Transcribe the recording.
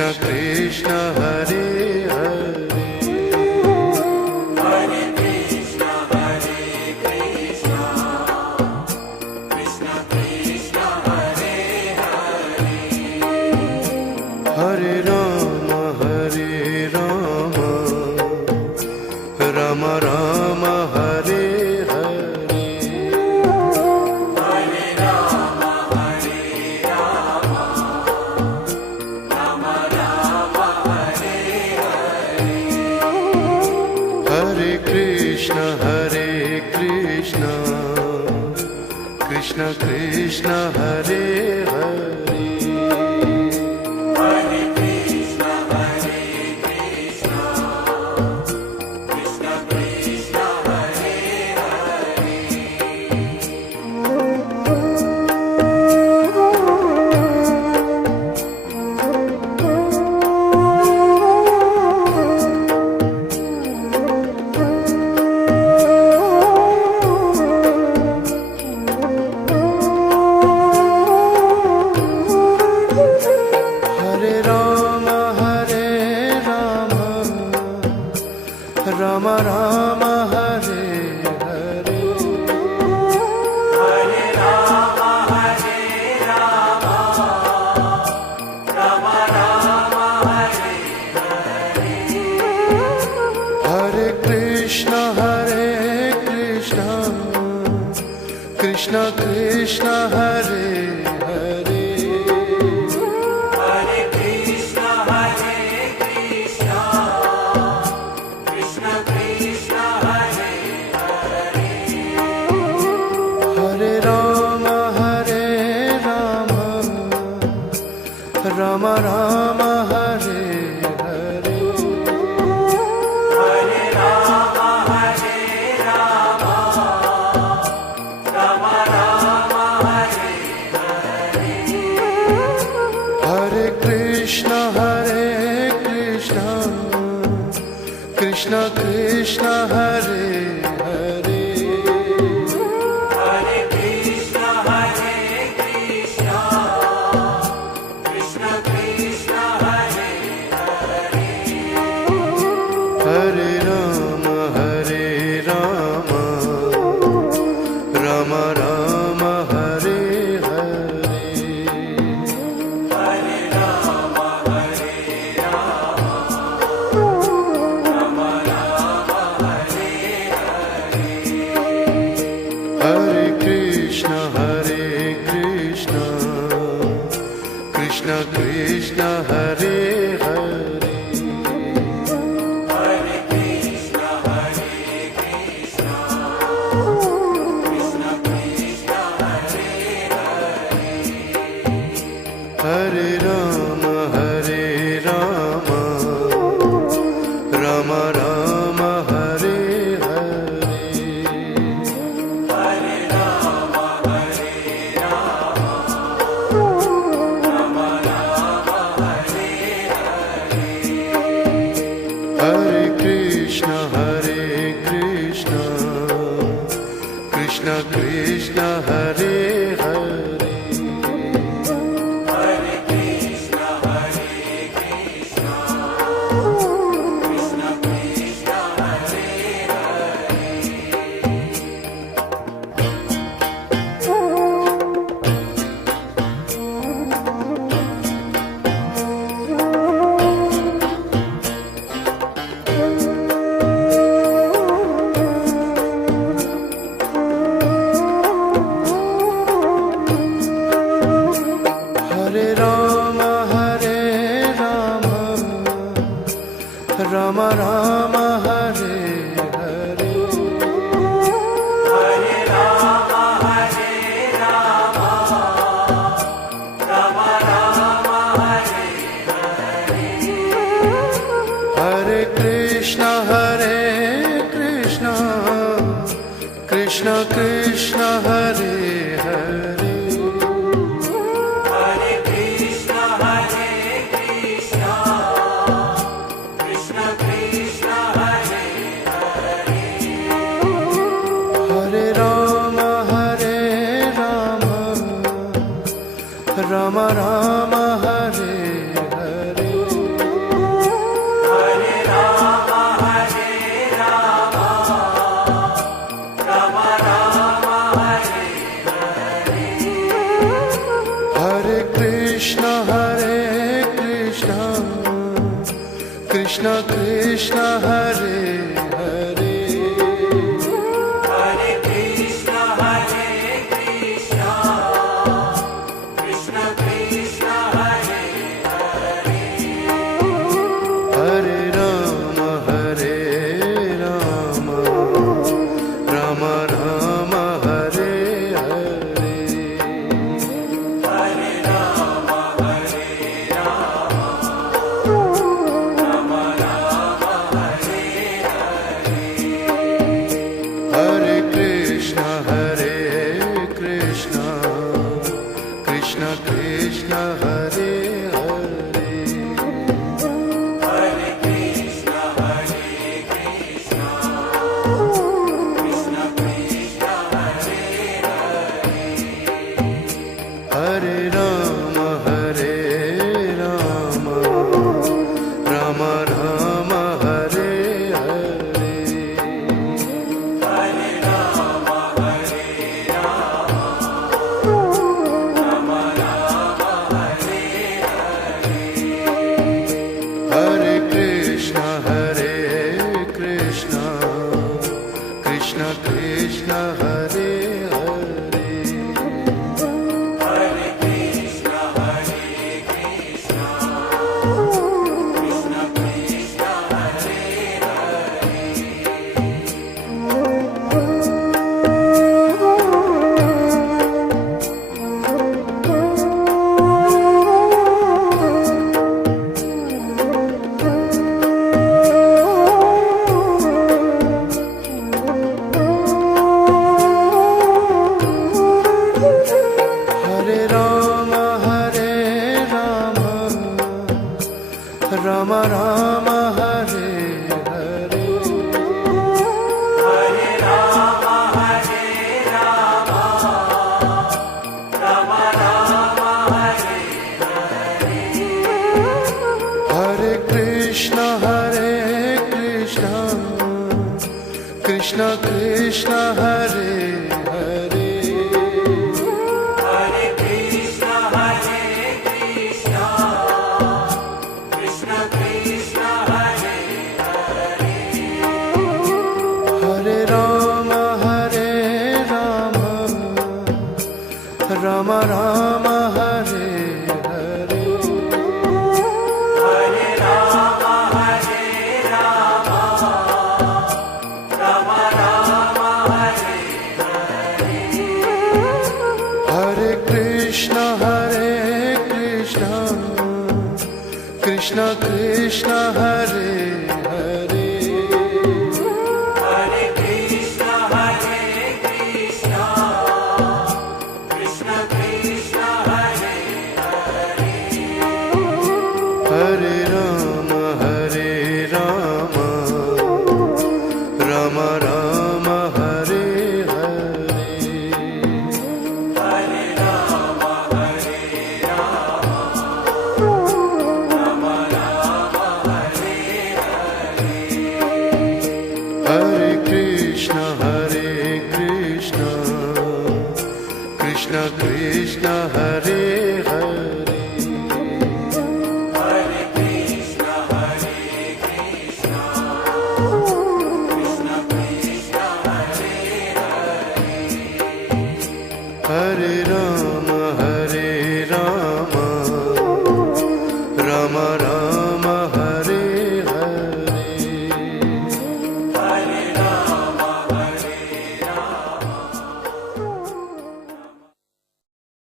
Krishna Krishna Hare Hare, Hare Krishna Krishna Krishna Krishna Hare Hare, Hare Ram Ram Ram Hare Hare, Hare Ram Ram Ram Hare Hare, Hare Krishna Krishna Krishna Hare Hare, Hare Krishna Krishna Krishna Krishna Hare Hare, Hare Ram Ram Ram Hare Hare, Hare Ram Ram Ram Hare Hare, Hare Krishna Krishna Krishna Hare Hare, Hare Krishna Krishna Krishna Hare Hare, Hare Ram Ram Ram Hare Hare, Hare Ram Ram Ram Hare Hare, Hare Krishna Krishna Krishna Hare Hare, Hare Krishna Krishna Krishna Hare Hare, Hare Ram Ram Ram Hare Hare, Hare Ram Ram Ram Hare Hare, Hare Krishna Krishna Krishna Hare Hare, Hare Krishna Krishna Krishna Hare Hare, Hare Ram Ram Ram Hare Hare, Hare Ram Ram Ram Hare Hare, Hare Krishna Krishna Krishna Hare Hare, Hare Krishna Krishna Krishna Krishna Hare Hare, Hare Ram Ram Ram Hare Hare, Hare Ram Ram Ram Hare Hare, Hare Krishna Krishna Krishna Hare Hare, Hare Krishna Krishna Krishna Hare Hare, Hare Ram Ram Ram Hare Hare, Krishna Krishna Hare Hare Hare Krishna, Krishna Krishna, Hare Hare. Hare Rama Rama Rama Hare Hare Hare Rama, Rama Rama, Hare Hare. Hare Krishna Krishna Krishna Hare Hare Hare Krishna, Krishna Krishna, Hare Hare. Hare Rama Rama Rama Hare Hare Hare Rama, Rama Rama, Hare Hare. Hare Krishna Krishna Krishna Hare Hare Hare Krishna, Krishna Krishna, Hare Hare Rama Rama Rama Hare Hare Hare Rama, Rama Rama, Hare Hare. Hare Krishna Krishna Krishna Hare Hare Hare Krishna, Krishna Krishna, Hare Hare. Hare Rama Rama Rama Hare Hare Hare Rama, Rama Rama, Hare Hare. Hare Krishna Krishna Krishna Hare Hare Hare Krishna, Krishna Krishna, Hare Hare. Hare Rama